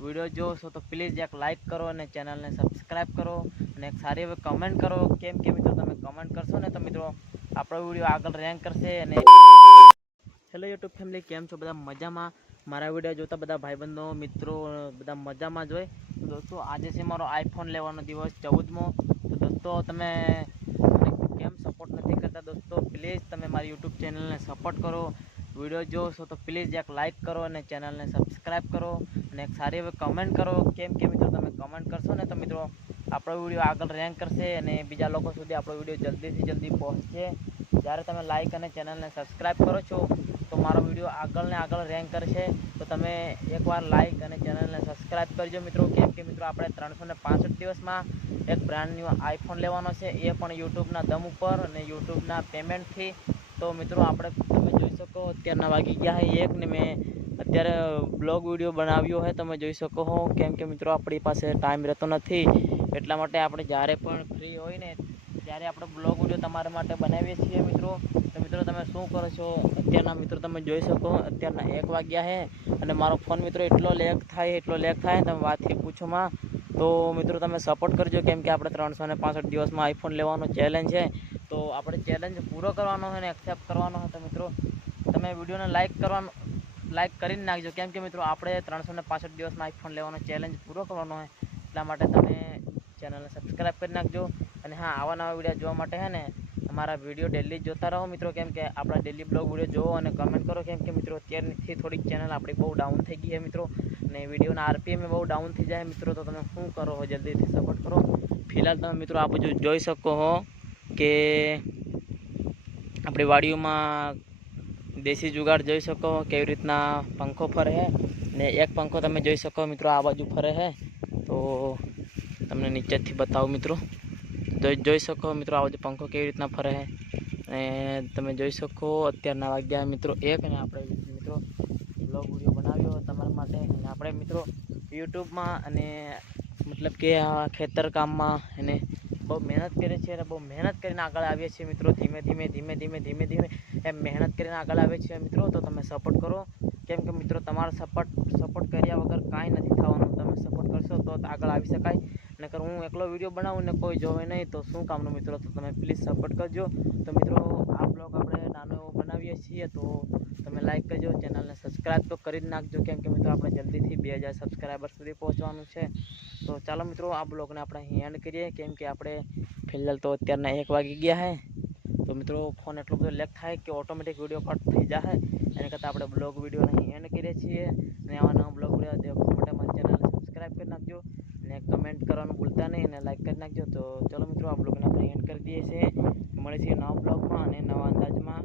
Video જો છો તો પ્લીઝ એક લાઇક કરો અને ચેનલને સબસ્ક્રાઈબ કરો અને એક સારી એવી કમેન્ટ કરો. કેમ કે મિત્રો તમે કમેન્ટ કરશો ને તો મિત્રો આપણો વિડીયો આગળ રેન્ક કરશે. અને હેલો યુટ્યુબ ફેમિલી, કેમ છો બધા? મજામાં? મારા વિડીયો જોતા બધા ભાઈબંધો મિત્રો બધા મજામાં જ હોય. તો દોસ્તો આજે છે મારો આઈફોન લેવાનો દિવસ 14મો. તો દોસ્તો તમે મને કેમ સપોર્ટ નથી કરતા દોસ્તો? પ્લીઝ તમે મારી યુટ્યુબ ચેનલને સપોર્ટ કરો. વિડીયો જો છો તો પ્લીઝ એક લાઇક કરો અને ચેનલને સબસ્ક્રાઈબ કરો અને એક સારી એવી કમેન્ટ કરો. કેમ કે મિત્રો તમે કમેન્ટ કરશો ને તો મિત્રો આપણો વિડીયો આગળ રેન્ક કરશે અને બીજા લોકો સુધી આપણો વિડીયો જલ્દીથી જલ્દી પહોંચશે. જ્યારે તમે લાઇક અને ચેનલને સબસ્ક્રાઈબ કરો છો તો મારો વિડીયો આગળ ને આગળ રેન્ક કરશે. તો તમે એકવાર લાઇક અને ચેનલને સબસ્ક્રાઈબ કરજો મિત્રો. કેમ કે મિત્રો આપણે 365 દિવસમાં એક બ્રાન્ડ ન્યૂ આઈફોન લેવાનો છે, એ પણ યુટ્યુબના દમ ઉપર અને યુટ્યુબના પેમેન્ટથી. તો મિત્રો આપણે તમે જોઈ શકો અત્યારના વાગી ગયા છે 1 ને મેં અત્યારે બ્લોગ વિડીયો બનાવ્યો હોય તમે જોઈ શકો છો. કેમ કે મિત્રો આપણી પાસે ટાઈમ રહેતો નથી, એટલા માટે આપણે જ્યારે પણ ફ્રી હોય ને ત્યારે આપણે બ્લોગ વિડીયો તમારા માટે બનાવીએ છીએ મિત્રો. તો મિત્રો તમે શું કરો છો અત્યારના? મિત્રો તમે જોઈ શકો અત્યારના 1 વાગ્યા છે અને મારો ફોન મિત્રો એટલો લેગ થાય તમે વાતથી પૂછોમાં. તો મિત્રો તમે સપોર્ટ કરજો. કેમ કે આપણે 365 દિવસમાં આઈફોન લેવાનો ચેલેન્જ છે. તો આપણે ચેલેન્જ પૂરો કરવાનો હોય ને એક્સેપ્ટ કરવાનો હોય તો મિત્રો તમે વિડીયોને લાઇક કરીને નાખજો. કેમ કે મિત્રો આપણે 365 દિવસમાં આઈફોન લેવાનો ચેલેન્જ પૂરો કરવાનો હોય, એટલા માટે તમે ચેનલને સબસ્ક્રાઈબ કરી નાખજો. અને હા, આવા નવા વિડીયો જોવા માટે છે ને અમારા વિડીયો ડેલી જોતા રહો મિત્રો. કેમ કે આપણા ડેલી બ્લોગ વિડીયો જોવો અને કમેન્ટ કરો. કેમ કે મિત્રો અત્યારથી થોડીક ચેનલ આપણી બહુ ડાઉન થઈ ગઈ છે મિત્રો, અને વિડીયોના RPM બહુ ડાઉન થઈ જાય મિત્રો. તો તમે શું કરો હો, જલ્દીથી સપોર્ટ કરો. ફિલહાલ તમે મિત્રો આ બધું જોઈ શકો છો કે આપણી વાડીઓમાં દેશી જુગાડ જોઈ શકો કેવી રીતના પંખો ફરે છે. ને એક પંખો તમે જોઈ શકો મિત્રો આ બાજુ ફરે છે. તો તમને નીચેથી બતાવું મિત્રો. જોઈ શકો મિત્રો આ બાજુ પંખો કેવી રીતના ફરે છે. અને તમે જોઈ શકો અત્યારના વાગ્યા મિત્રો 1 અને આપણે મિત્રો બ્લોગ વિડીયો બનાવ્યો તમારા માટે. અને આપણે મિત્રો યુટ્યુબમાં અને મતલબ કે આ ખેતર કામમાં એને બહુ મહેનત કરીએ છીએ અને બહુ મહેનત કરીને આગળ આવીએ છીએ મિત્રો. ધીમે ધીમે એમ મહેનત કરીને આગળ આવે છે મિત્રો. તો તમે સપોર્ટ કરો. કેમ કે મિત્રો તમારા સપોર્ટ કર્યા વગર કાંઈ નથી થવાનું. તમે સપોર્ટ કરશો તો આગળ આવી શકાય. નકર હું એકલો વિડીયો બનાવું ને કોઈ જોવે નહીં તો શું કામનું મિત્રો. તો તમે પ્લીઝ સપોર્ટ કરજો. તો મિત્રો આ બ્લોગ આપણે નાનો એવો બનાવીએ છીએ, તો તમે લાઇક કરજો, ચેનલને સબસ્ક્રાઈબ તો કરી જ નાખજો. કેમ કે મિત્રો આપણે જલ્દીથી 2000 સબસ્ક્રાઈબર સુધી પહોંચવાનું છે. તો ચાલો મિત્રો આ બ્લોગને આપણે અહીં એન્ડ કરીએ. કેમ કે આપણે ફિલહાલ તો અત્યારના 1 વાગી ગયા છે. તો મિત્રો ફોન એટલો બધો લેગ થાય કે ઓટોમેટિક વિડીયો કટ થઈ જાય. એના કરતાં આપણે બ્લોગ વિડીયો અહીં એન્ડ કરીએ છીએ. અને આવા નવા બ્લોગ વિડીયો દેખવા માટે મારી ચેનલને સબસ્ક્રાઈબ કરી નાખજો અને કમેન્ટ કરવાનું ભૂલતા નહીં અને લાઇક કરી નાખજો. તો ચલો મિત્રો આ બ્લોગને આપણે એન્ડ કરી દઈએ છીએ. મળીએ છીએ નવા બ્લોગમાં અને નવા અંદાજમાં.